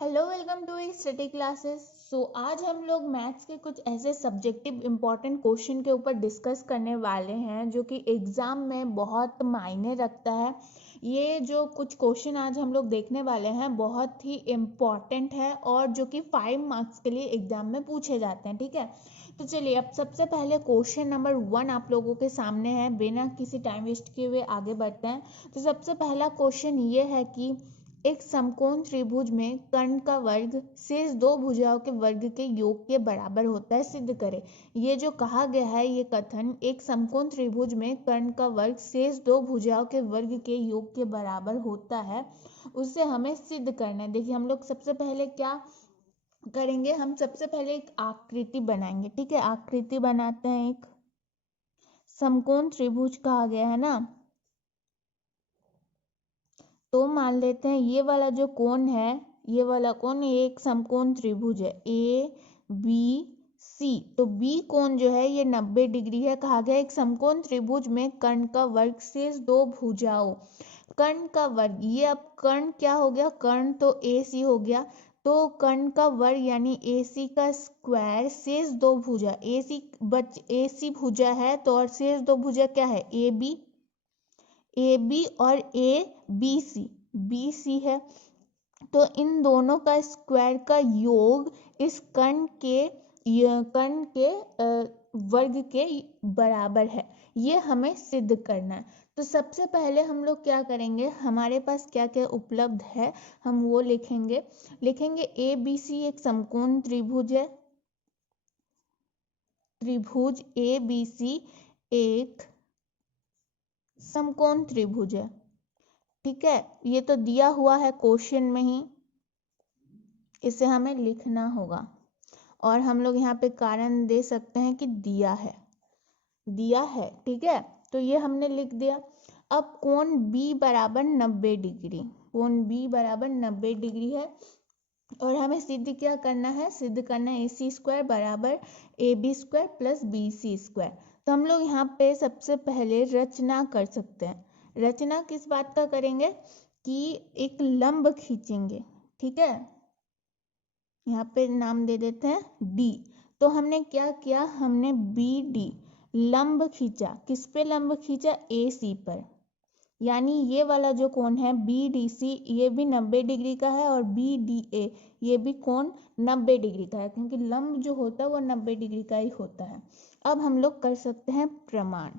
Hello welcome to study classes. आज हम लोग मैथ्स के कुछ ऐसे सब्जेक्टिव इम्पोर्टेंट क्वेश्चन के ऊपर डिस्कस करने वाले हैं जो कि एग्ज़ाम में बहुत मायने रखता है। ये जो कुछ क्वेश्चन आज हम लोग देखने वाले हैं बहुत ही इम्पॉर्टेंट है और जो कि 5 मार्क्स के लिए एग्ज़ाम में पूछे जाते हैं। ठीक है, तो चलिए अब सबसे पहले क्वेश्चन नंबर 1 आप लोगों के सामने है। बिना किसी टाइम वेस्ट किए हुए आगे बढ़ते हैं। तो सबसे पहला क्वेश्चन ये है कि एक समकोण त्रिभुज में कर्ण का वर्ग शेष दो भुजाओं के वर्ग के योग के बराबर होता है, सिद्ध करें। ये जो कहा गया है ये कथन एक समकोण त्रिभुज में कर्ण का वर्ग शेष दो भुजाओं के वर्ग के योग के बराबर होता है, उसे हमें सिद्ध करना है। देखिए हम लोग सबसे पहले क्या करेंगे, हम सबसे पहले एक आकृति बनाएंगे। ठीक है, आकृति बनाते हैं। एक समकोण त्रिभुज कहा गया है ना, तो मान लेते हैं ये वाला जो कोण है, ये वाला कोण ये एक समकोण त्रिभुज है ए बी सी। तो बी कोण जो है ये 90 डिग्री है। कहा गया एक समकोण त्रिभुज में कर्ण का वर्ग शेष दो भुजाओं, कर्ण का वर्ग, ये अब कर्ण क्या हो गया, कर्ण तो ए सी हो गया, तो कर्ण का वर्ग यानी ए सी का स्क्वायर शेष दो भुजा, ए सी भुजा है तो और शेष दो भुजा क्या है, ए बी और बी सी है। तो इन दोनों का स्क्वायर का योग इस कर्ण के वर्ग के बराबर है। ये हमें सिद्ध करना है। तो सबसे पहले हम लोग क्या करेंगे, हमारे पास क्या क्या उपलब्ध है हम वो लिखेंगे ए बी सी एक समकोण त्रिभुज है। त्रिभुज ए बी सी एक समकोण त्रिभुज है। ठीक है, ये तो दिया हुआ है क्वेश्चन में ही, इसे हमें लिखना होगा। और हम लोग यहाँ पे कारण दे सकते हैं कि दिया है। ठीक है, तो ये हमने लिख दिया। अब कोण B बराबर 90 डिग्री, कोण B बराबर 90 डिग्री है और हमें सिद्ध क्या करना है, सिद्ध करना है AC स्क्वायर बराबर AB square plus BC square. तो हम लोग यहाँ पे सबसे पहले रचना कर सकते हैं। रचना किस बात का करेंगे कि एक लंब खींचेंगे। ठीक है, यहाँ पे नाम दे देते हैं D। तो हमने क्या किया, हमने BD लंब खींचा। किस पे लंब खींचा, AC पर। यानी ये वाला जो कोण है BDC ये भी 90 डिग्री का है और BDA ये भी कोण 90 डिग्री का है, क्योंकि लंब जो होता है वो 90 डिग्री का ही होता है। अब हम लोग कर सकते हैं प्रमाण।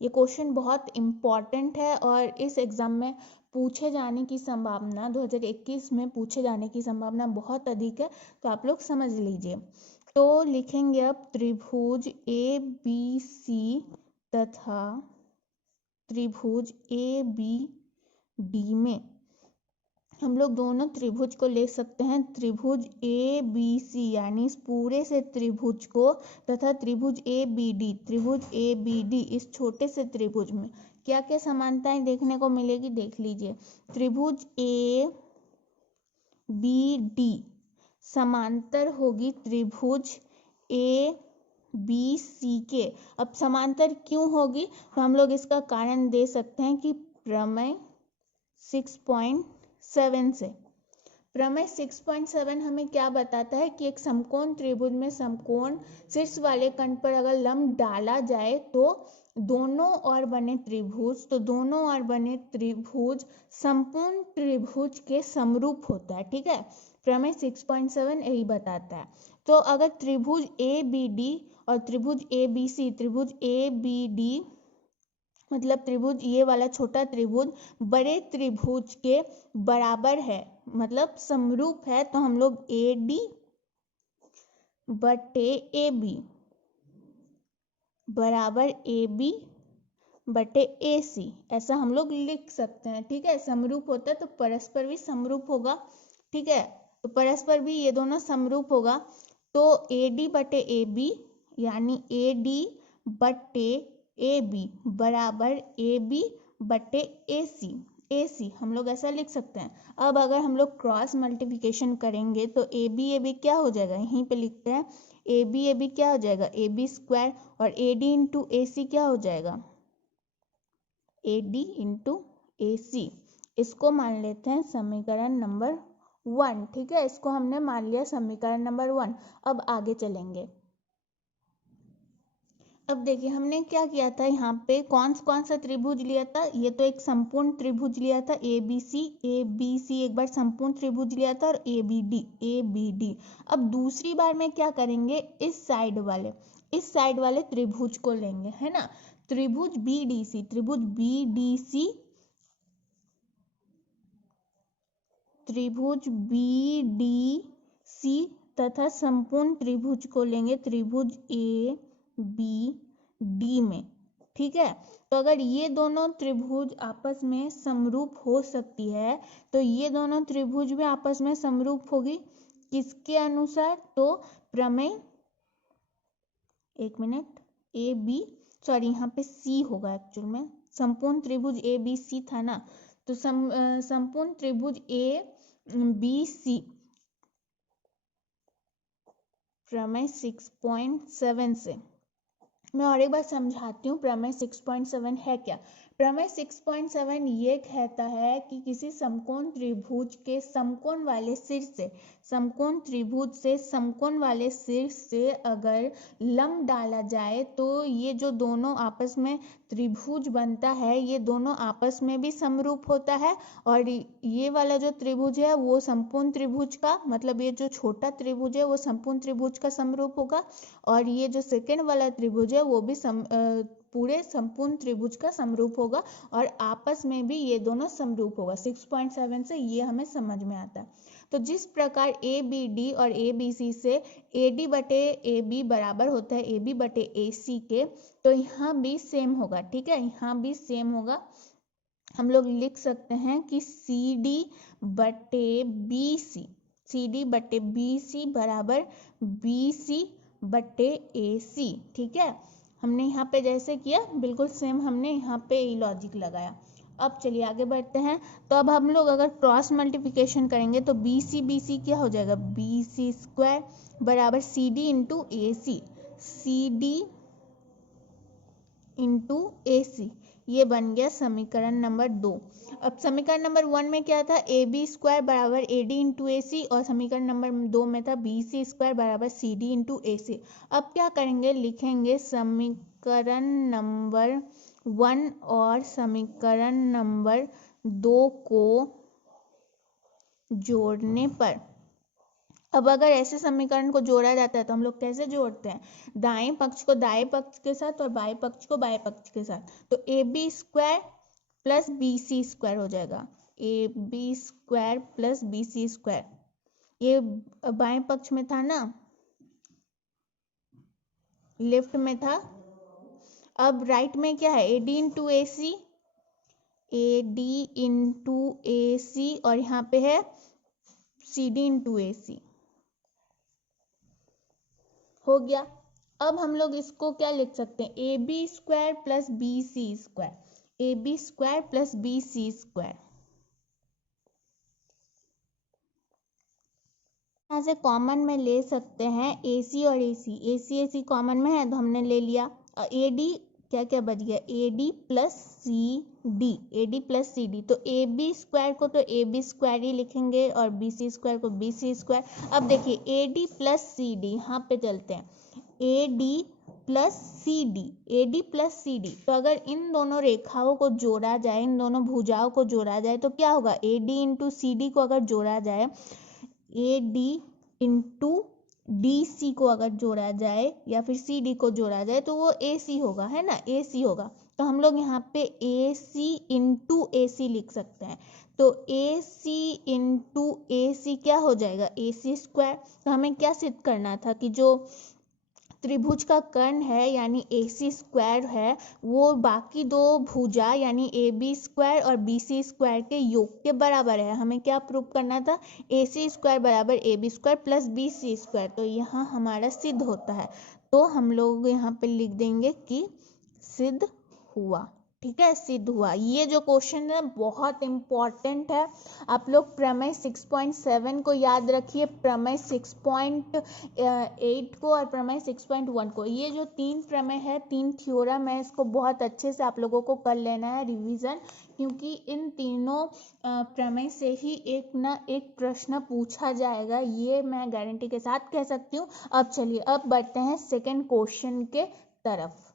ये क्वेश्चन बहुत इम्पॉर्टेंट है और इस एग्जाम में पूछे जाने की संभावना 2021 में पूछे जाने की संभावना बहुत अधिक है, तो आप लोग समझ लीजिए। तो लिखेंगे अब त्रिभुज ए बी सी तथा त्रिभुज ए बी डी में हम लोग दोनों त्रिभुज को ले सकते हैं, त्रिभुज ए बी सी यानी इस पूरे से त्रिभुज को तथा त्रिभुज ए बी डी इस छोटे से त्रिभुज में क्या क्या समानताएं देखने को मिलेगी, देख लीजिए। त्रिभुज ए बी डी समांतर होगी त्रिभुज ए बी सी के। अब समांतर क्यों होगी, तो हम लोग इसका कारण दे सकते हैं कि प्रमेय 6.7 से। प्रमेय 6.7 हमें क्या बताता है कि एक समकोण त्रिभुज में समकोण शीर्ष वाले खंड पर अगर लंब डाला जाए तो दोनों ओर बने त्रिभुज, संपूर्ण त्रिभुज के समरूप होता है। ठीक है, प्रमेय 6.7 यही बताता है। तो अगर त्रिभुज ए बी डी और त्रिभुज ए बी सी, त्रिभुज ए बी डी मतलब त्रिभुज ये वाला छोटा त्रिभुज बड़े त्रिभुज के बराबर है, मतलब समरूप है, तो हम लोग ए डी बटे ए बी बराबर ए बी बटे ए सी ऐसा हम लोग लिख सकते हैं। ठीक है, समरूप होता है तो परस्पर भी समरूप होगा। ठीक है, तो परस्पर भी ये दोनों समरूप होगा, तो ए डी बटे ए बी यानी ए डी बटे ए बी बराबर ए बी बटे ए सी हम लोग ऐसा लिख सकते हैं। अब अगर हम लोग क्रॉस मल्टीप्लिकेशन करेंगे तो ए बी क्या हो जाएगा, यहीं पे लिखते हैं ए बी क्या हो जाएगा, ए बी स्क्वायर, और ए डी इंटू ए सी क्या हो जाएगा, ए डी इंटू ए सी। इसको मान लेते हैं समीकरण नंबर 1, ठीक है, इसको हमने मान लिया समीकरण नंबर 1। अब आगे चलेंगे। अब देखिए हमने क्या किया था, यहाँ पे कौन सा त्रिभुज लिया था, ये तो एक संपूर्ण त्रिभुज लिया था ABC एक बार संपूर्ण त्रिभुज लिया था, और ABD। अब दूसरी बार में क्या करेंगे, इस साइड वाले त्रिभुज को लेंगे, है ना। त्रिभुज BDC तथा संपूर्ण त्रिभुज को लेंगे त्रिभुज ABD में, ठीक है। तो अगर ये दोनों त्रिभुज आपस में समरूप हो सकती है, तो ये दोनों त्रिभुज भी आपस में समरूप होगी किसके अनुसार, तो प्रमेय, एक मिनट, यहाँ पे C होगा एक्चुअल में, संपूर्ण त्रिभुज ABC था ना, तो संपूर्ण त्रिभुज ABC प्रमेय 6.7 से। मैं और एक बार समझाती हूँ प्रमेय 6.7 है क्या। प्रमेय 6.7 ये कहता है कि किसी समकोण त्रिभुज के समकोण वाले शीर्ष से अगर लंब डाला जाए, तो ये जो दोनों आपस में त्रिभुज बनता है, ये दोनों आपस में भी समरूप होता है, और ये वाला जो त्रिभुज है वो संपूर्ण त्रिभुज का, मतलब ये जो छोटा त्रिभुज है वो संपूर्ण त्रिभुज का समरूप होगा, और ये जो सेकंड वाला त्रिभुज है वो भी पूरे संपूर्ण त्रिभुज का समरूप होगा, और आपस में भी ये दोनों समरूप होगा। 6.7 से ये हमें समझ में आता है। तो जिस प्रकार ABD और ABC से AD बटे AB बराबर होता है AB बटे AC के, तो यहाँ भी सेम होगा, ठीक है, यहाँ भी सेम होगा। हम लोग लिख सकते हैं कि CD बटे BC बराबर BC बटे AC, ठीक है। हमने यहाँ पे जैसे किया बिल्कुल सेम हमने यहाँ पे लॉजिक लगाया। अब चलिए आगे बढ़ते हैं। तो अब हम लोग अगर क्रॉस मल्टीप्लिकेशन करेंगे तो BC क्या हो जाएगा, BC स्क्वायर बराबर CD इंटू AC, ये बन गया समीकरण नंबर 2। अब समीकरण नंबर 1 में क्या था, AB स्क्वायर बराबर AD इंटू AC, और समीकरण नंबर 2 में था BC स्क्वायर बराबर CD इंटू AC। अब क्या करेंगे, लिखेंगे समीकरण नंबर 1 और समीकरण नंबर 2 को जोड़ने पर। अब अगर ऐसे समीकरण को जोड़ा जाता है तो हम लोग कैसे जोड़ते हैं, दाएं पक्ष को दाएं पक्ष के साथ और बाएं पक्ष को बाएं पक्ष के साथ। तो AB square plus BC square हो जाएगा, AB square plus BC square, ये बाएं पक्ष में था ना, लेफ्ट में था। अब राइट में क्या है, AD इंटू AC, और यहाँ पे है CD इंटू AC, हो गया। अब हम लोग इसको क्या लिख सकते हैं, AB square plus BC square, AB square plus BC square. यहाँ से कॉमन में ले सकते हैं AC और AC कॉमन में है तो हमने ले लिया। AD क्या बच गया, AD प्लस CD, तो AB स्क्वायर को तो AB स्क्वायर ही लिखेंगे और BC स्क्वायर को BC स्क्वायर। अब देखिए AD प्लस CD, यहाँ पे चलते हैं, AD प्लस CD, तो अगर इन दोनों रेखाओं को जोड़ा जाए, इन दोनों भुजाओं को जोड़ा जाए तो क्या होगा, AD इंटू CD को अगर जोड़ा जाए, AD इंटू DC को अगर जोड़ा जाए या फिर CD को जोड़ा जाए तो वो AC होगा, है ना, AC होगा। तो हम लोग यहाँ पे AC इंटू AC लिख सकते हैं, तो AC इंटू AC क्या हो जाएगा, AC स्क्वायर। तो हमें क्या सिद्ध करना था कि जो त्रिभुज का कर्ण है यानी AC स्क्वायर है, वो बाकी दो भुजा यानी AB स्क्वायर और BC स्क्वायर के योग के बराबर है। हमें क्या प्रूव करना था, AC स्क्वायर बराबर AB square plus BC square, तो यहाँ हमारा सिद्ध होता है। तो हम लोग यहाँ पे लिख देंगे कि सिद्ध हुआ। ठीक है, सिद्ध हुआ। ये जो क्वेश्चन है बहुत इम्पॉर्टेंट है। आप लोग प्रमेय 6.7 को याद रखिए, प्रमेय 6.8 को और प्रमेय 6.1 को। ये जो 3 प्रमेय है, 3 थ्योरम है, इसको बहुत अच्छे से आप लोगों को कर लेना है रिवीजन, क्योंकि इन तीनों प्रमेय से ही एक ना एक प्रश्न पूछा जाएगा, ये मैं गारंटी के साथ कह सकती हूँ। अब चलिए, अब बढ़ते हैं सेकेंड क्वेश्चन के तरफ।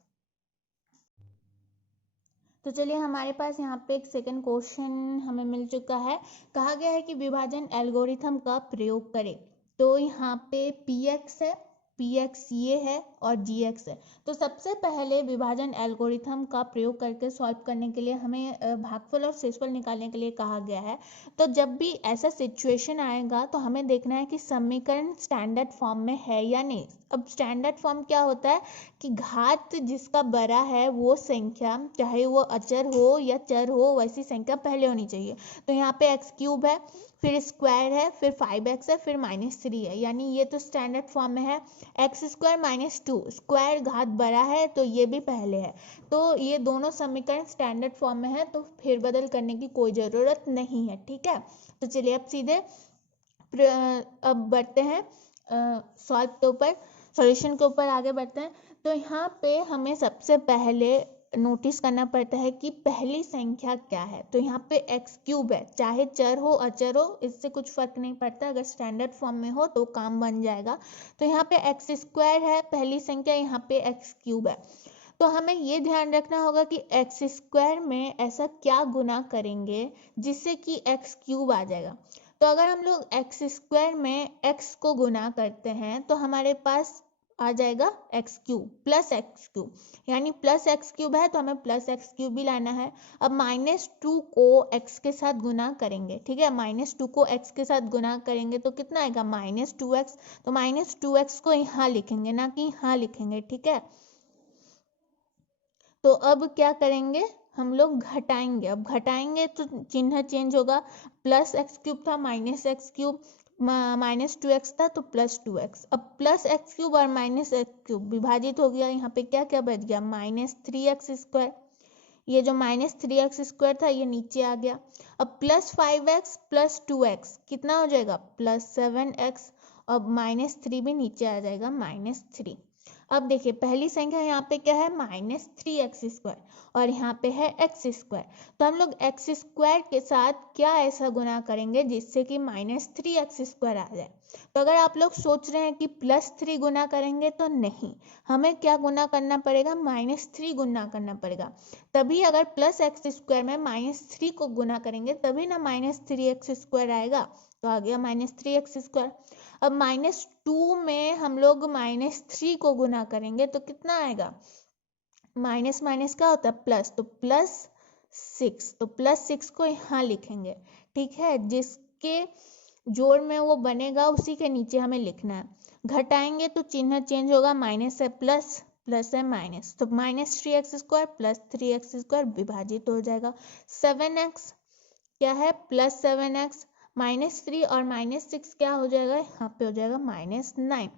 तो चलिए, हमारे पास यहाँ पे एक सेकंड क्वेश्चन हमें मिल चुका है। कहा गया है कि विभाजन एल्गोरिथम का प्रयोग करें। तो यहाँ पे px है, px ये है और gx है। तो सबसे पहले विभाजन एल्गोरिथम का प्रयोग करके सॉल्व करने के लिए हमें भागफल और शेषफल निकालने के लिए कहा गया है। तो जब भी ऐसा सिचुएशन आएगा तो हमें देखना है कि समीकरण स्टैंडर्ड फॉर्म में है या नहीं। अब स्टैंडर्ड फॉर्म क्या होता है कि घात जिसका बड़ा है वो संख्या, चाहे वो अचर हो या चर हो, वैसी संख्या पहले होनी चाहिए। तो यहाँ पे एक्स क्यूब है, फिर स्क्वायर है, फिर 5x है, फिर -3 है, यानी ये तो स्टैंडर्ड फॉर्म में है। एक्स स्क्वायर -2, स्क्वायर घात बड़ा है तो ये भी पहले है। तो ये दोनों समीकरण स्टैंडर्ड फॉर्म में है, तो फेरबदल करने की कोई ज़रूरत नहीं है। ठीक है, तो चलिए अब सीधे अब बढ़ते हैं सॉल्व के ऊपर, सॉल्यूशन के ऊपर आगे बढ़ते हैं। तो यहाँ पे हमें सबसे पहले नोटिस करना पड़ता है कि पहली संख्या क्या है। तो यहाँ पे एक्स क्यूब है, चाहे चर हो अचर हो, इससे कुछ फर्क नहीं पड़ता, अगर स्टैंडर्ड फॉर्म में हो तो काम बन जाएगा। तो यहाँ पे एक्स स्क्वायर है पहली संख्या, यहाँ पे एक्स क्यूब है। तो हमें ये ध्यान रखना होगा कि एक्स स्क्वायर में ऐसा क्या गुना करेंगे जिससे कि एक्स क्यूब आ जाएगा। तो अगर हम लोग एक्स स्क्वायर में एक्स को गुना करते हैं तो हमारे पास आ जाएगा x cube plus x cube, यानी प्लस एक्स क्यूब है तो हमें प्लस एक्स क्यूब भी लाना है। अब -2 को एक्स के साथ गुना करेंगे, ठीक है, -2 को एक्स के साथ गुना करेंगे तो कितना आएगा -2x। तो -2x को यहाँ लिखेंगे, ना कि यहाँ लिखेंगे, ठीक है। तो अब क्या करेंगे, हम लोग घटाएंगे। अब घटाएंगे तो चिन्ह चेंज होगा, प्लस एक्स क्यूब था -एक्स क्यूब, -2x था तो +2x। अब प्लस एक्स क्यूब और माइनस एक्स क्यूब विभाजित हो गया, यहाँ पे क्या क्या बच गया -3x स्क्वायर। ये जो -3x स्क्वायर था ये नीचे आ गया। अब +5x + 2x कितना हो जाएगा +7x। अब -3 भी नीचे आ जाएगा -3। अब देखिए पहली संख्या यहाँ पे क्या है -3x² और यहाँ पे है x स्क्वायर। तो हम लोग x स्क्वायर के साथ क्या ऐसा गुना करेंगे जिससे कि -3x² आ जाए। तो अगर आप लोग सोच रहे हैं कि +3 गुना करेंगे, तो नहीं, हमें क्या गुना करना पड़ेगा -3 गुना करना पड़ेगा। तभी अगर +x² में -3 को गुना करेंगे तभी ना -3x² आएगा। तो आ गया -3x²। अब -2 में हम लोग -3 को गुना करेंगे तो कितना आएगा, माइनस माइनस क्या होता है प्लस, तो +6। तो +6 को यहाँ लिखेंगे, ठीक है, जिसके जोड़ में वो बनेगा उसी के नीचे हमें लिखना है। घटाएंगे तो चिन्ह चेंज होगा, माइनस है प्लस, प्लस है माइनस, तो -3x² + 3x² विभाजित हो जाएगा। 7x क्या है +7x, -3 और -6 क्या हो जाएगा, यहाँ पे हो जाएगा -9,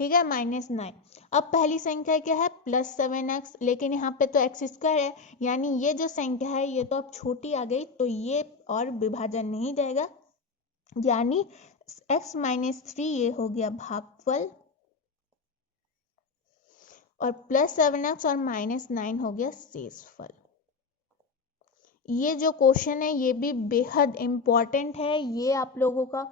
ठीक है, -9। अब पहली संख्या क्या है +7x, लेकिन यहाँ पे तो x² है, यानी ये जो संख्या है ये तो अब छोटी आ गई, तो ये और विभाजन नहीं जाएगा, यानी x - 3 ये हो गया भागफल और +7x और -9 हो गया शेषफल। ये जो क्वेश्चन है ये भी बेहद इम्पॉर्टेंट है, ये आप लोगों का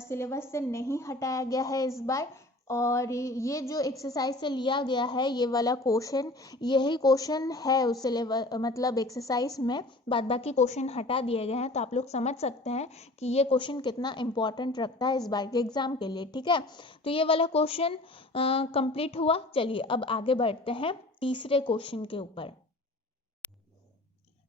सिलेबस से नहीं हटाया गया है इस बार। और ये जो एक्सरसाइज से लिया गया है ये वाला क्वेश्चन, यही क्वेश्चन है उस सिलेबस मतलब एक्सरसाइज में, बाद बाकी क्वेश्चन हटा दिए गए हैं। तो आप लोग समझ सकते हैं कि ये क्वेश्चन कितना इम्पोर्टेंट रखता है इस बार के एग्जाम के लिए, ठीक है। तो ये वाला क्वेश्चन कंप्लीट हुआ। चलिए अब आगे बढ़ते हैं तीसरे क्वेश्चन के ऊपर।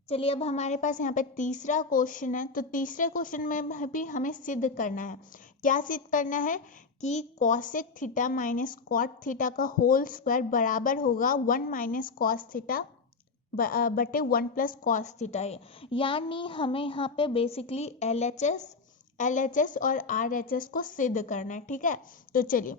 चलिए अब हमारे पास यहाँ पे तीसरा क्वेश्चन है। तो तीसरे क्वेश्चन में भी हमें सिद्ध करना है। क्या सिद्ध करना है कि cosec theta minus cot theta का होल स्क्वायर बराबर होगा 1 - cos थीटा बटे 1 + cos थीटा। यानी हमें यहाँ पे बेसिकली LHS और RHS को सिद्ध करना है, ठीक है। तो चलिए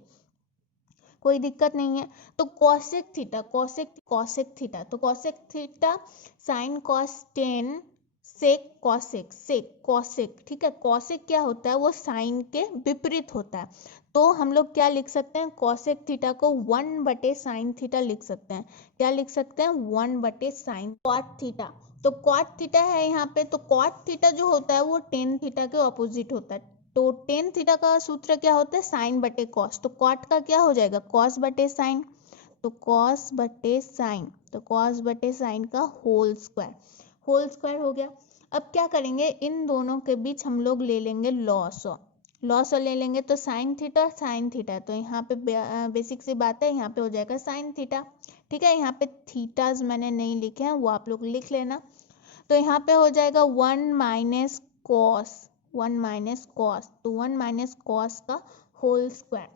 कोई दिक्कत नहीं है। तो कॉसेक थीटा, कॉसेक थीटा, तो cosec theta sine cos tan sec cosec, ठीक है। कॉसेक क्या होता है, वो साइन के विपरीत होता है। तो हम लोग क्या लिख सकते हैं, कॉसेक थीटा को 1/साइन थीटा लिख सकते हैं। क्या लिख सकते हैं, 1/साइन। कॉट थीटा, तो कॉट थीटा है यहाँ पे, तो कॉट थीटा जो होता है वो टेन थीटा के ऑपोजिट होता है। तो टेन थीटा का सूत्र क्या होता है, साइन बटे कॉस। तो कॉट का क्या हो जाएगा, कॉस बटे साइन, तो कॉस बटे साइन, तो कॉस बटे साइन का होल स्क्वायर हो गया। अब क्या करेंगे, इन दोनों के बीच हम लोग ले लेंगे लॉस ले लेंगे, तो साइन थीटा, तो यहाँ पे बेसिक सी बात है, यहाँ पे हो जाएगा साइन थीटा, ठीक है। यहाँ पे थीटाज मैंने नहीं लिखे हैं, वो आप लोग लिख लेना। तो यहाँ पे हो जाएगा 1 माइनस कॉस, तो 1 माइनस कॉस का होल स्क्वायर।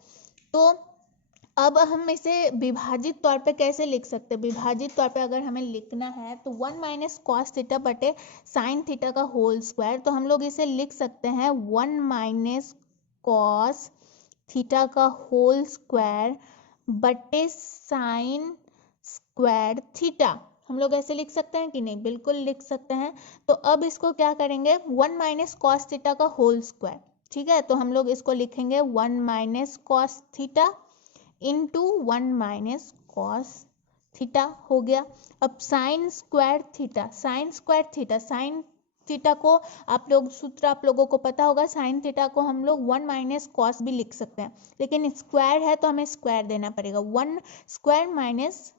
तो अब हम इसे विभाजित तौर पे कैसे लिख सकते हैं, विभाजित तौर पे अगर हमें लिखना है तो 1 माइनस कॉस थीटा बटे साइन थीटा का होल स्क्वायर, तो हम लोग इसे लिख सकते हैं 1 माइनस कॉस थीटा का होल स्क्वायर बटे साइन स्क्वायर थीटा। हम लोग ऐसे लिख सकते हैं कि नहीं, बिल्कुल लिख सकते हैं। तो अब इसको क्या करेंगे, 1 माइनस कॉस थीटा का होल स्क्वायर, ठीक है। तो हम लोग इसको लिखेंगे 1 minus cos theta into 1 minus cos theta हो गया। अब साइन स्क्वायर थीटा को आप लोग सूत्र आप लोगों को पता होगा, साइन थीटा को हम लोग 1 माइनस कॉस भी लिख सकते हैं, लेकिन स्क्वायर है तो हमें स्क्वायर देना पड़ेगा, 1 square minus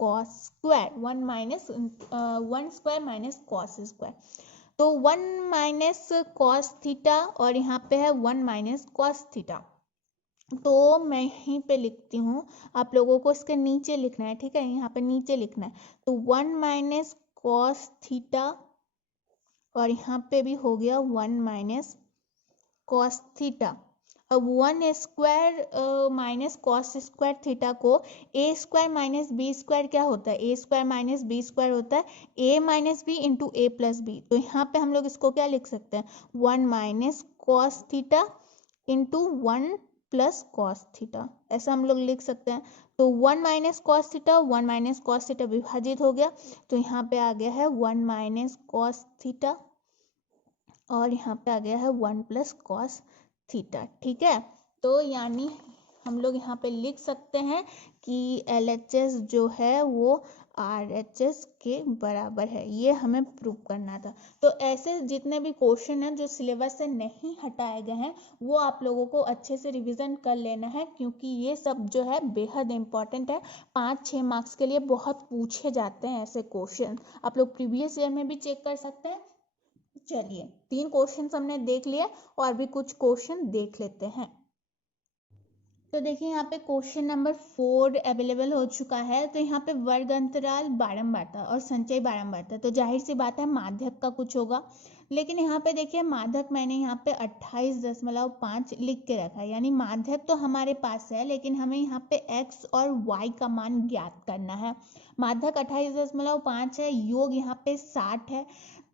cos square, 1 square minus cos square. तो 1 माइनस कॉस थीटा और यहाँ पे है 1 माइनस कॉस थीटा। तो मैं यहीं पे लिखती हूँ, आप लोगों को इसके नीचे लिखना है, ठीक है, यहाँ पे नीचे लिखना है। तो 1 माइनस कॉस थीटा और यहाँ पे भी हो गया 1 माइनस कॉस थीटा। अब 1 square minus cos square theta को ए स्क्वायर माइनस बी स्क्वायर क्या होता है, ए स्क्वायर माइनस बी स्क्वायर होता है ए माइनस बी इंटू ए प्लस बी। तो यहाँ पे हम लोग इसको क्या लिख सकते हैं, 1 minus cos theta into 1 plus cos theta, ऐसा हम लोग लिख सकते हैं। तो 1 माइनस कॉस थीटा विभाजित हो गया, तो यहाँ पे आ गया है 1 माइनस कॉस थीटा और यहाँ पे आ गया है 1 प्लस कॉस थीटा, ठीक है। तो यानी हम लोग यहाँ पे लिख सकते हैं कि LHS जो है वो RHS के बराबर है, ये हमें प्रूव करना था। तो ऐसे जितने भी क्वेश्चन हैं जो सिलेबस से नहीं हटाए गए हैं वो आप लोगों को अच्छे से रिवीजन कर लेना है, क्योंकि ये सब जो है बेहद इम्पॉर्टेंट है। 5-6 मार्क्स के लिए बहुत पूछे जाते हैं ऐसे क्वेश्चन, आप लोग प्रीवियस ईयर में भी चेक कर सकते हैं। चलिए 3 क्वेश्चन हमने देख लिए और भी कुछ क्वेश्चन देख लेते हैं। तो देखिए यहाँ पे क्वेश्चन नंबर 4 अवेलेबल हो चुका है। तो यहाँ पे वर्ग अंतराल बारंबारता और संचय बारंबारता, तो जाहिर सी बात है माध्यक का कुछ होगा, लेकिन यहाँ पे देखिए माध्यक मैंने यहाँ पे 28.5 लिख के रखा है, यानी माध्यक तो हमारे पास है, लेकिन हमें यहाँ पे x और y का मान ज्ञात करना है। माध्यक 28.5 है, योग यहाँ पे 60 है।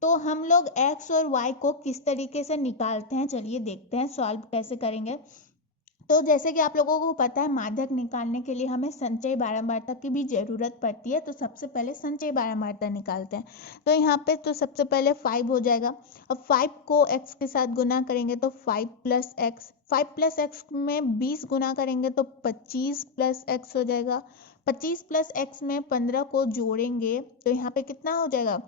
तो हम लोग x और y को किस तरीके से निकालते हैं, चलिए देखते हैं सॉल्व कैसे करेंगे। तो जैसे कि आप लोगों को पता है माध्यक निकालने के लिए हमें संचय बारंबारता की भी जरूरत पड़ती है। तो सबसे पहले संचय बारंबारता निकालते हैं। तो यहाँ पे तो सबसे पहले 5 हो जाएगा। अब 5 को x के साथ गुना करेंगे तो 5 प्लस x में 20 गुना करेंगे तो 25 प्लस x हो जाएगा। 25 प्लस x में 15 को जोड़ेंगे तो यहाँ पे कितना हो जाएगा,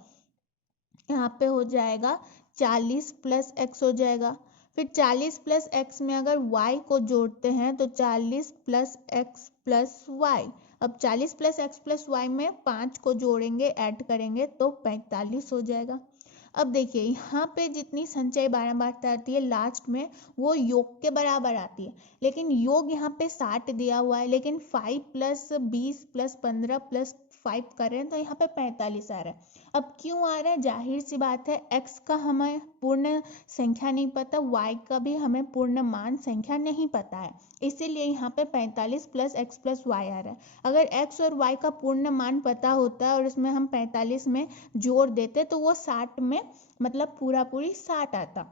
यहाँ पे हो जाएगा 40 प्लस x हो जाएगा। फिर 40 प्लस x में अगर y को जोड़ते हैं तो 40 प्लस x प्लस y। अब 40 प्लस x प्लस y में 5 को जोड़ेंगे, ऐड करेंगे तो 45 हो जाएगा। अब देखिए यहाँ पे जितनी संचय बारंबारता आती है लास्ट में वो योग के बराबर आती है, लेकिन योग यहाँ पे 60 दिया हुआ है, लेकिन 5 प्लस 20 प्लस 15 प्लस 5 करें तो यहाँ पे 45 आ रहा है। अब क्यों आ रहा है, जाहिर सी बात है x का हमें पूर्ण संख्या नहीं पता, y का भी हमें पूर्ण मान संख्या नहीं पता है, इसीलिए यहाँ पे 45 प्लस x प्लस y आ रहा है। अगर x और y का पूर्ण मान पता होता और इसमें हम 45 में जोड़ देते तो वो 60 में मतलब पूरा पूरी 60 आता।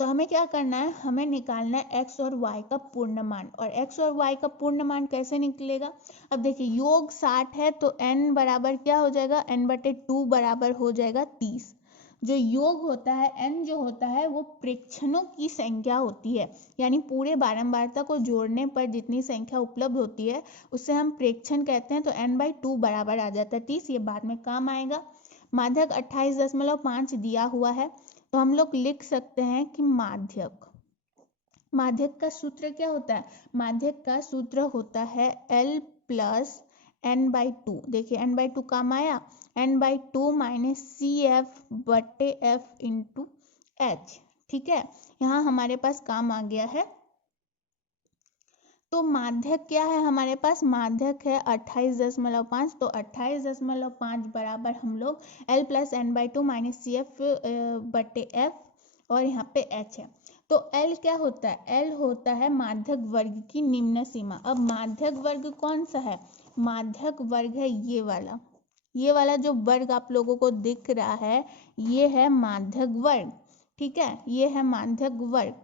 तो हमें क्या करना है, हमें निकालना है x और y का पूर्ण मान। और x और y का पूर्ण मान कैसे निकलेगा? अब देखिए योग 60 है तो n बराबर क्या हो जाएगा, n/2 बराबर हो जाएगा 30। जो योग होता है n जो होता है वो प्रेक्षणों की संख्या होती है, यानी पूरे बारंबारता को जोड़ने पर जितनी संख्या उपलब्ध होती है उससे हम प्रेक्षण कहते हैं। तो n/2 बराबर आ जाता है 30, ये बाद में काम आएगा। माध्यक 28.5 दिया हुआ है तो हम लोग लिख सकते हैं कि माध्यक का सूत्र क्या होता है, माध्यक का सूत्र होता है L प्लस n/2। देखिए n/2 काम आया, n/2 minus CF/F into H। ठीक है, यहाँ हमारे पास काम आ गया है। तो माध्यक क्या है हमारे पास, माध्यक है 28.5। तो 28.5 बराबर हम लोग L plus n/2 minus CF/F और यहाँ पे H है। तो L क्या होता है, L होता है माध्यक वर्ग की निम्न सीमा। अब माध्यक वर्ग कौन सा है, माध्यक वर्ग है ये वाला जो वर्ग आप लोगों को दिख रहा है ये है माध्यक वर्ग। ठीक है, ये है माध्यक वर्ग।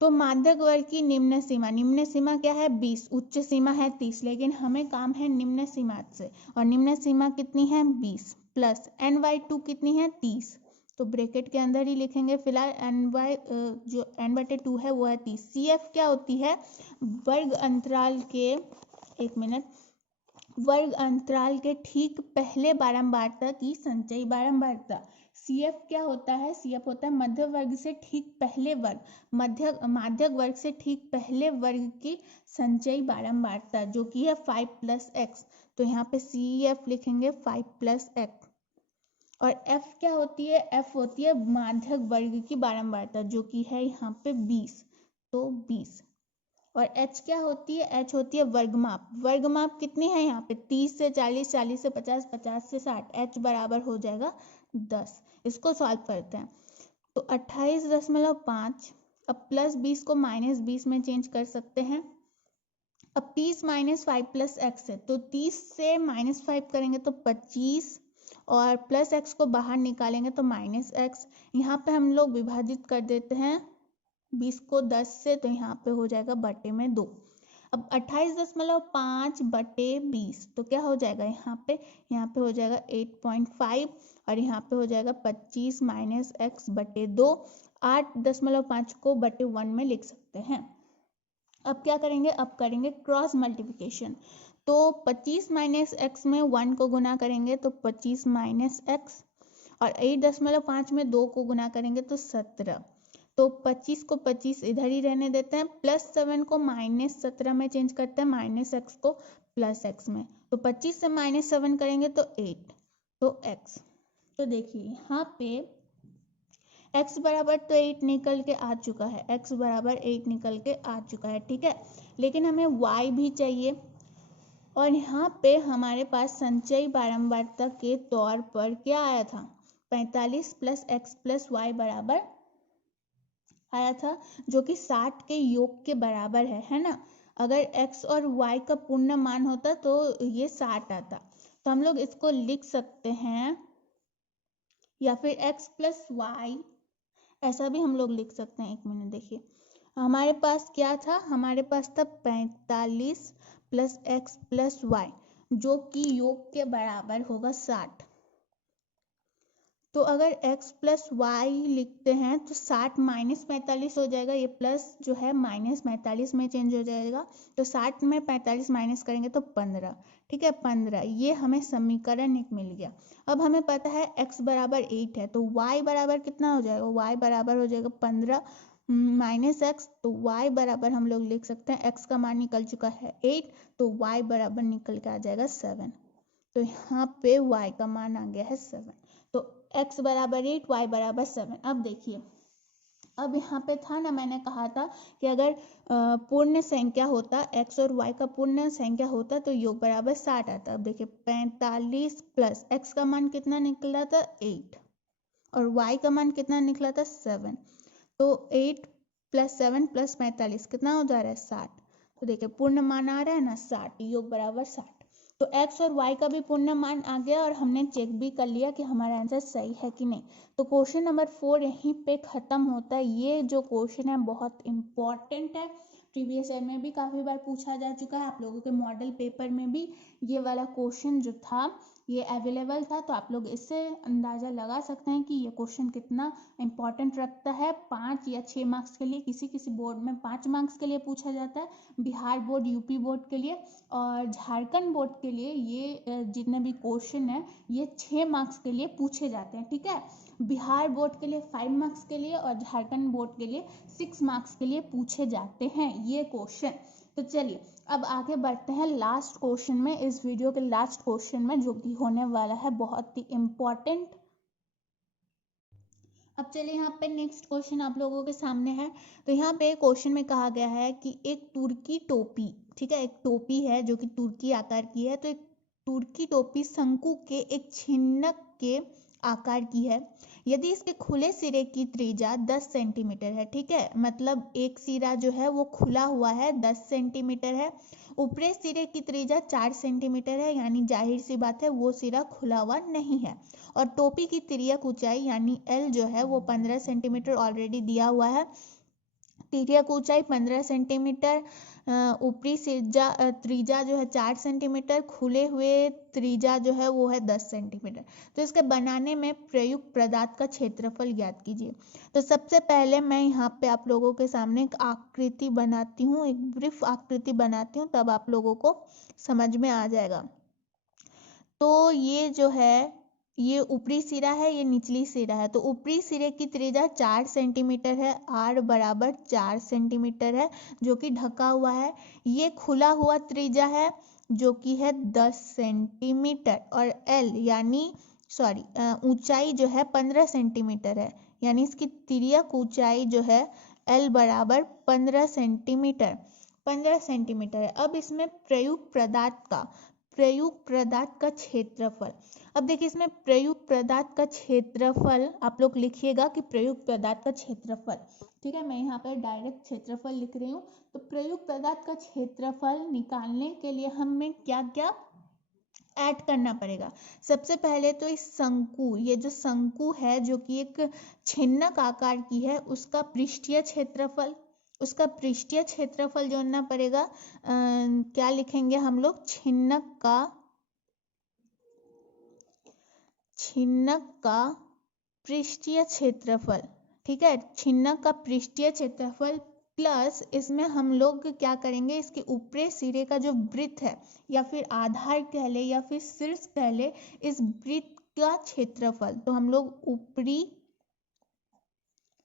तो माध्यक वर्ग की निम्न सीमा क्या है 20, उच्च सीमा है 30, लेकिन हमें काम है निम्न सीमा से, और निम्न सीमा कितनी है 20 प्लस n/2 कितनी है 30। तो ब्रैकेट के अंदर ही लिखेंगे फिलहाल, जो n/2 है वो है 30। CF क्या होती है, वर्ग अंतराल के, एक मिनट, वर्ग अंतराल के ठीक पहले बारंबारता की संचयी बारंबारता। CF क्या होता है, CF होता है मध्य वर्ग से ठीक पहले वर्ग, माध्यक वर्ग से ठीक पहले वर्ग की संचयी बारंबारता जो कि है 5 + x। तो यहाँ पे CF लिखेंगे 5 + x। और F क्या होती है, F होती है माध्यक वर्ग की बारंबारता जो कि है यहाँ पे 20, तो 20। और H क्या होती है, H होती है वर्गमाप। वर्गमाप कितनी है यहाँ पे 30 से 40, 40 से 50, 50 से 60, H बराबर हो जाएगा 10। इसको सॉल्व करते हैं। तो 28.5, अब प्लस 20 को माइनस 20 में चेंज कर सकते हैं। अब 30 माइनस 5 प्लस x है, तो 30 से माइनस 5 करेंगे तो 25, और प्लस x को बाहर निकालेंगे तो माइनस x। यहाँ पे हम लोग विभाजित कर देते हैं 20 को 10 से, तो यहाँ पे हो जाएगा बटे में 2। अब 28.5 बटे 20 तो क्या हो जाएगा, यहाँ पे हो जाएगा 8.5, और यहाँ पे हो जाएगा 25 माइनस x बटे 2। 8.5 को बटे 1 में लिख सकते हैं। अब क्या करेंगे, अब करेंगे क्रॉस मल्टीप्लिकेशन। तो 25 माइनस x में 1 को गुना करेंगे तो 25 माइनस x, और 8.5 में 2 को गुना करेंगे तो 17। तो 25 को 25 इधर ही रहने देते हैं, प्लस 7 को माइनस 17 में चेंज करते हैं, माइनस x को प्लस x में। तो 25 से माइनस 7 करेंगे तो 8, तो x। तो देखिए यहाँ पे x बराबर तो 8 निकल के आ चुका है, x बराबर 8 निकल के आ चुका है। ठीक है, लेकिन हमें y भी चाहिए, और यहाँ पे हमारे पास संचयी बारंबारता के तौर पर क्या आया था, 45 + x + y बराबर आया था, जो कि 60 के योग के बराबर है ना। अगर x और y का पूर्ण मान होता तो ये 60 आता। तो हम लोग इसको लिख सकते हैं, या फिर x + y ऐसा भी हम लोग लिख सकते हैं। एक मिनट देखिए, हमारे पास क्या था, हमारे पास था 45 + x + y जो कि योग के बराबर होगा 60। तो अगर x + y लिखते हैं तो 60 माइनस 45 हो जाएगा, ये प्लस जो है माइनस 45 में चेंज हो जाएगा। तो 60 में 45 माइनस करेंगे तो 15। ठीक है, 15, ये हमें समीकरण एक मिल गया। अब हमें पता है x बराबर 8 है, तो y बराबर कितना हो जाएगा, y बराबर हो जाएगा 15 माइनस x। तो y बराबर हम लोग लिख सकते हैं, x का मान निकल चुका है 8, तो y बराबर निकल के आ जाएगा 7। तो यहाँ पे y का मान आ गया है 7। तो x बराबर 8, y बराबर 7। अब देखिए, अब यहाँ पे था ना, मैंने कहा था कि अगर पूर्ण संख्या होता, x और y का पूर्ण संख्या होता तो योग बराबर 60 आता। अब देखिए 45 प्लस x का मान कितना निकला था 8, और y का मान कितना निकला था 7। तो 8 + 7 + 45 कितना हो जा रहा है 60। तो देखिए पूर्ण मान आ रहा है ना 60, योग बराबर 60। तो x और y का भी पूर्णमान आ गया और हमने चेक भी कर लिया कि हमारा आंसर सही है कि नहीं। तो क्वेश्चन नंबर 4 यहीं पे खत्म होता है। ये जो क्वेश्चन है बहुत इंपॉर्टेंट है, प्रीवियस ईयर में भी काफी बार पूछा जा चुका है, आप लोगों के मॉडल पेपर में भी ये वाला क्वेश्चन जो था ये अवेलेबल था। तो आप लोग इससे अंदाजा लगा सकते हैं कि ये क्वेश्चन कितना इंपॉर्टेंट रखता है। 5 या 6 मार्क्स के लिए, किसी किसी बोर्ड में 5 मार्क्स के लिए पूछा जाता है, बिहार बोर्ड, यूपी बोर्ड के लिए और झारखंड बोर्ड के लिए ये जितने भी क्वेश्चन है ये 6 मार्क्स के लिए पूछे जाते हैं। ठीक है, बिहार बोर्ड के लिए 5 मार्क्स के लिए और झारखंड बोर्ड के लिए 6 मार्क्स के लिए पूछे जाते हैं ये क्वेश्चन। तो चलिए अब आगे बढ़ते हैं लास्ट क्वेश्चन में, इस वीडियो के लास्ट क्वेश्चन में, जो कि होने वाला है बहुत ही इम्पोर्टेंट। अब चलिए यहाँ पे नेक्स्ट क्वेश्चन आप लोगों के सामने है। तो यहाँ पे क्वेश्चन में कहा गया है कि एक तुर्की टोपी, ठीक है, एक टोपी है जो कि तुर्की आकार की है। तो एक तुर्की टोपी शंकु के एक छिन्नक के आकार की है। यदि इसके खुले सिरे की त्रिज्या 10 सेंटीमीटर है, ठीक है, मतलब एक सिरा जो है वो खुला हुआ है 10 सेंटीमीटर है, ऊपरी सिरे की त्रिज्या 4 सेंटीमीटर है, यानी जाहिर सी बात है वो सिरा खुला हुआ नहीं है, और टोपी की तिर्यक ऊंचाई यानी एल जो है वो 15 सेंटीमीटर ऑलरेडी दिया हुआ है। तिर्यक ऊंचाई 15 सेंटीमीटर, ऊपरी त्रिज्या जो है 4 सेंटीमीटर, खुले हुए त्रिज्या जो है वो है 10 सेंटीमीटर। तो इसके बनाने में प्रयुक्त पदार्थ का क्षेत्रफल ज्ञात कीजिए। तो सबसे पहले मैं यहाँ पे आप लोगों के सामने एक आकृति बनाती हूँ, एक ब्रीफ आकृति बनाती हूँ, तब आप लोगों को समझ में आ जाएगा। तो ये जो है ये ऊपरी सिरा है, ये निचली सिरा है। तो ऊपरी सिरे की त्रिज्या 4 सेंटीमीटर है, आर बराबर 4 सेंटीमीटर है जो कि ढका हुआ है। ये खुला हुआ त्रिज्या है जो कि है 10 सेंटीमीटर, और एल यानी ऊंचाई जो है 15 सेंटीमीटर है, यानी इसकी तिर्यक ऊंचाई जो है एल बराबर 15 सेंटीमीटर, 15 सेंटीमीटर है। अब इसमें प्रयुक्त पदार्थ का क्षेत्रफल। अब देखिए इसमें प्रयुक्त पदार्थ का क्षेत्रफल आप लोग लिखिएगा कि प्रयुक्त पदार्थ का क्षेत्रफल, ठीक है, मैं यहाँ पर डायरेक्ट क्षेत्रफल लिख रही हूँ। तो प्रयुक्त पदार्थ का क्षेत्रफल निकालने के लिए हमें क्या क्या ऐड करना पड़ेगा। सबसे पहले तो इस शंकु, ये जो शंकु है जो कि एक छिन्नक आकार की है, उसका पृष्ठीय क्षेत्रफल, उसका पृष्ठीय क्षेत्रफल जोड़ना पड़ेगा। क्या लिखेंगे हम लोग, छिन्नक का पृष्ठीय क्षेत्रफल, ठीक है, छिन्नक का पृष्ठीय क्षेत्रफल प्लस इसमें हम लोग क्या करेंगे, इसके ऊपरी सिरे का जो वृत्त है या फिर आधार कह ले या फिर शीर्ष कह ले, इस वृत्त का क्षेत्रफल। तो हम लोग ऊपरी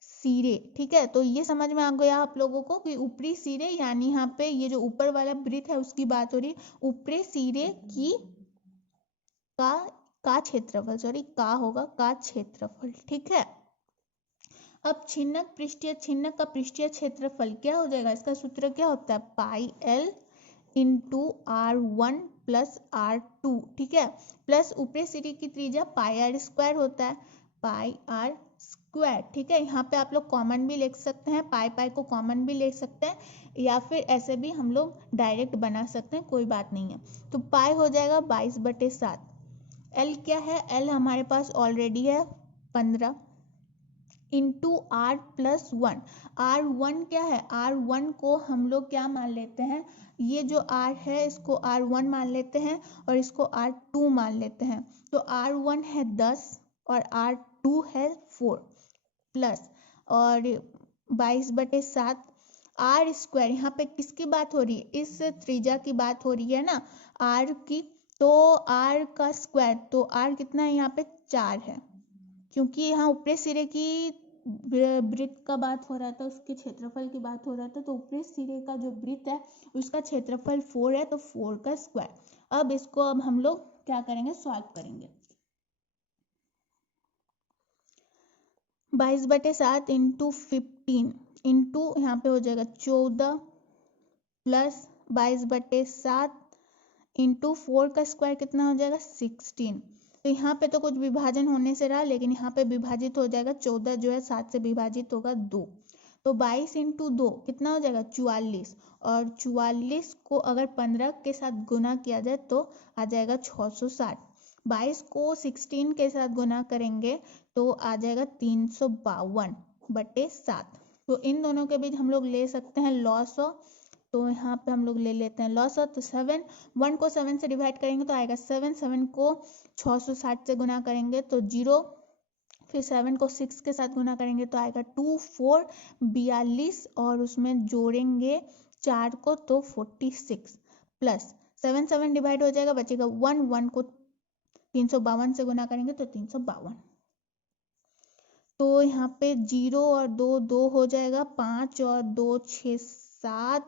सिरे, ठीक है, तो ये समझ में आ गया आप लोगों को कि ऊपरी सिरे यानी यहाँ पे ये जो ऊपर वाला वृत्त है उसकी बात हो रही, ऊपरी सिरे की का क्षेत्रफल, का होगा का क्षेत्रफल, ठीक है। अब छिन्नक का पृष्ठीय क्षेत्रफल क्या हो जाएगा, इसका सूत्र क्या होता है, pi L into R1 plus R2, ठीक है, प्लस ऊपरी सिरे की त्रिज्या पाई आर स्क्वायर होता है, पाई आर स्क्वायर, ठीक है। यहाँ पे आप लोग कॉमन भी ले सकते हैं, पाई को कॉमन भी ले सकते हैं, या फिर ऐसे भी हम लोग डायरेक्ट बना सकते हैं, कोई बात नहीं है। तो पाई हो जाएगा 22/7। एल क्या है, एल हमारे पास ऑलरेडी है 15 इंटू आर प्लस 1। R1 क्या है, R1 को हम लोग क्या मान लेते हैं, ये जो R है इसको R1 मान लेते हैं और इसको R2 मान लेते हैं। तो R1 है 10 और R2 है 4 प्लस और 22/7 आर स्क्वायर। यहाँ पे किसकी बात हो रही है, इस त्रिज्या की बात हो रही है ना, R की। तो R का स्क्वायर, तो R कितना है यहाँ पे 4 है, क्योंकि यहाँ ऊपरी सिरे की वृत्त का बात हो रहा था, उसके क्षेत्रफल की बात हो रहा था। तो ऊपरी सिरे का जो वृत्त है उसका क्षेत्रफल 4 है, तो 4 का स्क्वायर। अब इसको अब हम लोग क्या करेंगे, सॉल्व करेंगे। 22/7 इंटू 15 इंटू यहाँ पे हो जाएगा 14 प्लस 22/7 इंटू 4 का स्क्वायर कितना हो जाएगा 16। तो यहाँ पे तो कुछ विभाजन होने से रहा, लेकिन यहाँ पे विभाजित हो जाएगा, 14 जो है 7 से विभाजित होगा 2। तो 22 इंटू 2 कितना हो जाएगा 44, और 44 को अगर 15 के साथ गुना किया जाए तो आ जाएगा 660। 22 को 16 के साथ गुना करेंगे तो आ जाएगा 352/7। तो इन दोनों के बीच हम लोग ले सकते हैं लॉस ऑफ, तो यहाँ पे हम लोग ले लेते हैं लॉस ऑफ। तो 7, 1 को 7 से डिवाइड करेंगे तो आएगा 7, 7 को 660 से गुना करेंगे तो 0, फिर 7 को 6 के साथ गुना करेंगे तो आएगा 2, 4, 42, और उसमें जोड़ेंगे 4 को तो 46, प्लस 7, 7 डिवाइड हो जाएगा, बचेगा 1, 1 को 352 से गुना करेंगे तो 352। तो यहाँ पे 0 और 2 2 हो जाएगा, 5 और 2 6 7,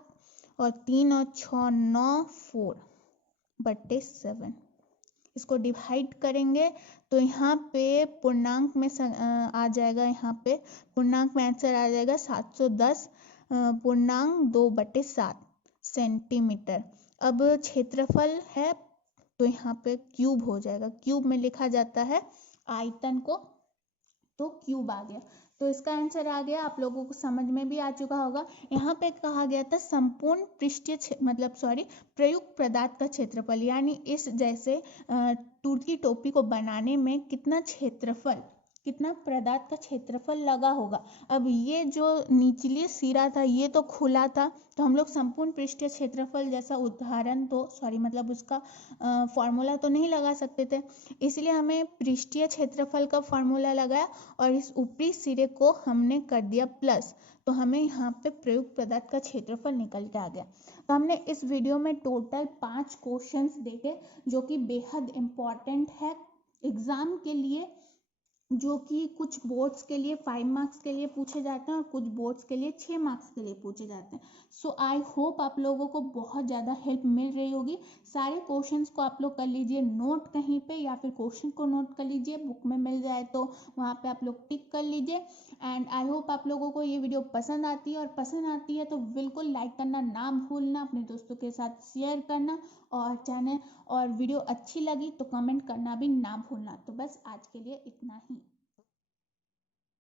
और 3 और 6 9, 4/7। इसको डिवाइड करेंगे तो यहाँ पे पूर्णांक में आ जाएगा, यहाँ पे पूर्णांक में आंसर आ जाएगा 710.2/7 सेंटीमीटर। अब क्षेत्रफल है तो यहाँ पे क्यूब हो जाएगा, क्यूब में लिखा जाता है आयतन को, तो क्यूब आ गया। तो इसका आंसर आ गया, आप लोगों को समझ में भी आ चुका होगा। यहाँ पे कहा गया था संपूर्ण पृष्ठीय प्रयुक्त पदार्थ का क्षेत्रफल, यानी इस जैसे टूट की टोपी को बनाने में कितना क्षेत्रफल, कितना पदार्थ का क्षेत्रफल लगा होगा। अब ये जो निचली सिरा था ये तो खुला था, तो हम लोग संपूर्ण पृष्ठीय क्षेत्रफल जैसा उदाहरण तो उसका फॉर्मूला तो नहीं लगा सकते थे, इसलिए हमें पृष्ठीय क्षेत्रफल का फॉर्मूला लगाया और इस ऊपरी सिरे को हमने कर दिया प्लस, तो हमें यहाँ पे प्रयुक्त पदार्थ का क्षेत्रफल निकल के आ गया। तो हमने इस वीडियो में टोटल 5 क्वेश्चंस देखे जो कि बेहद इम्पॉर्टेंट है एग्जाम के लिए, जो कि कुछ बोर्ड्स के लिए 5 मार्क्स के लिए पूछे जाते हैं और कुछ बोर्ड्स के लिए 6 मार्क्स के लिए पूछे जाते हैं। सो आई होप आप लोगों को बहुत ज़्यादा हेल्प मिल रही होगी। सारे क्वेश्चंस को आप लोग कर लीजिए नोट कहीं पे, या फिर क्वेश्चन को नोट कर लीजिए, बुक में मिल जाए तो वहाँ पे आप लोग टिक कर लीजिए। एंड आई होप आप लोगों को ये वीडियो पसंद आती है, और पसंद आती है तो बिल्कुल लाइक करना ना भूलना, अपने दोस्तों के साथ शेयर करना, और चैनल और वीडियो अच्छी लगी तो कमेंट करना भी ना भूलना। तो बस आज के लिए इतना ही।